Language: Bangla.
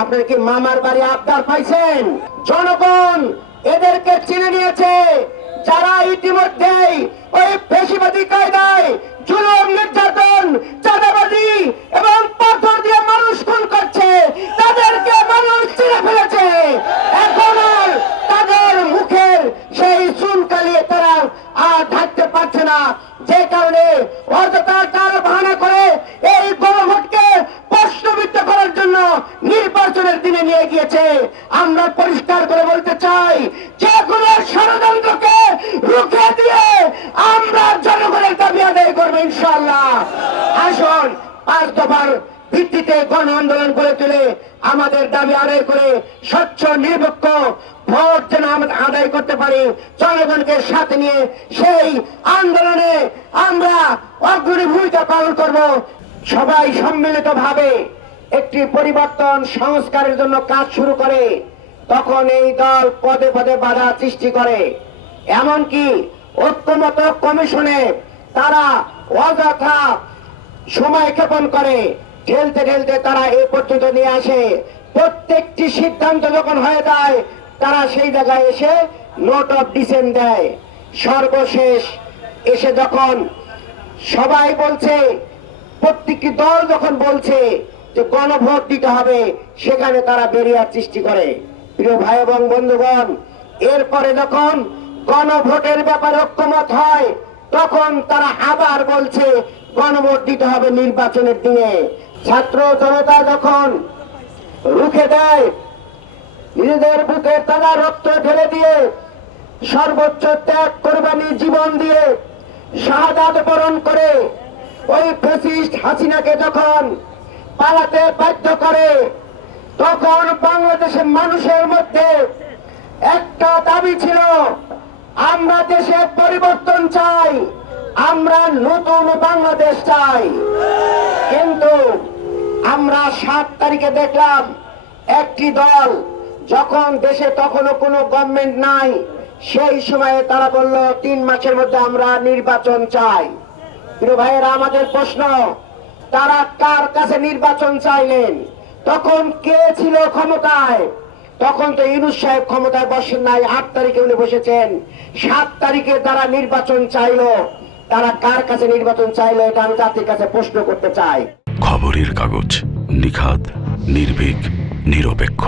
আপনার কি মামার বাড়ি আবদার পাইছেন? জনগণ এদেরকে চিনে নিয়েছে, যারা ইতিমধ্যেই ওই পেশিবাদী কায়দায় জুলুম গিয়েছে আমরা পরিষ্কার করে বলতে চাই, যে কোনো ষড়যন্ত্রকে রুখে দিয়ে আমরা জনগণের দাবি আদায় করব ইনশাল্লাহ আসুন, পাঁচ দফার ভিত্তিতে গণ আন্দোলন করে তুলে আমাদের দাবি আদায় করে স্বচ্ছ, নিরপেক্ষ ভোট যেন আমরা আদায় করতে পারি, জনগণকে সাথে নিয়ে সেই আন্দোলনে আমরা অগ্রণী ভূমিকা পালন করব। সবাই সম্মিলিত ভাবে একটি পরিবর্তন সংস্কারের জন্য কাজ শুরু করে, তখন এই দল পদে পদে বাধা সৃষ্টি করে। এমনকি ঐক্যমত কমিশনে তারা অযথা সময় ক্ষেপণ করে। ঠেলতে ঠেলতে তারা এই পর্যন্ত নিয়ে আসে। প্রত্যেকটি সিদ্ধান্ত যখন হয়ে যায়, তারা সেই জায়গায় এসে নোট অফ ডিসেন্ট দেয়। সর্বশেষ এসে যখন সবাই বলছে, প্রত্যেকটি দল যখন বলছে যে গণভোট দিতে হবে, সেখানে তারা বেরিয়ার সৃষ্টি করে। প্রিয় ভাই এবং বন্ধুগণ, এরপরে যখন গণভোটের ব্যাপারে ঐক্যমত হয়, তখন তারা আবার বলছে, গণভোট দিতে হবে নির্বাচনের দিনে। ছাত্র জনতা যখন রুখে দেয়, নিজেদের বুকের তাজা রক্ত ঢেলে দিয়ে সর্বোচ্চ ত্যাগ কোরবানি জীবন দিয়ে শাহাদাত বরণ করে, ওই ফেসিস্ট হাসিনাকে যখন পালাতে বাধ্য করে, তখন বাংলাদেশের মানুষের মধ্যে একটা দাবি ছিল, আমরা দেশে পরিবর্তন চাই, আমরা নতুন বাংলাদেশ চাই। কিন্তু আমরা সাত তারিখে দেখলাম, একটি দল যখন দেশে তখনও কোনো গভর্নমেন্ট নাই, সেই সময়ে তারা বলল, তিন মাসের মধ্যে আমরা নির্বাচন চাই। প্রিয় ভাইয়েরা, আমাদের প্রশ্ন তারা কার কাছে নির্বাচন চাইলেন? তখন কে ছিল ক্ষমতায়? তখন তো ইউনুস সাহেব ক্ষমতায় বসেন নাই, আট তারিখে উনি বসেছেন। সাত তারিখে তারা নির্বাচন চাইলো। তারা কার কাছে নির্বাচন চাইলো এটা আমি জাতির কাছে প্রশ্ন করতে চাই। খবরের কাগজ নিখাত নির্ভীক, নিরপেক্ষ।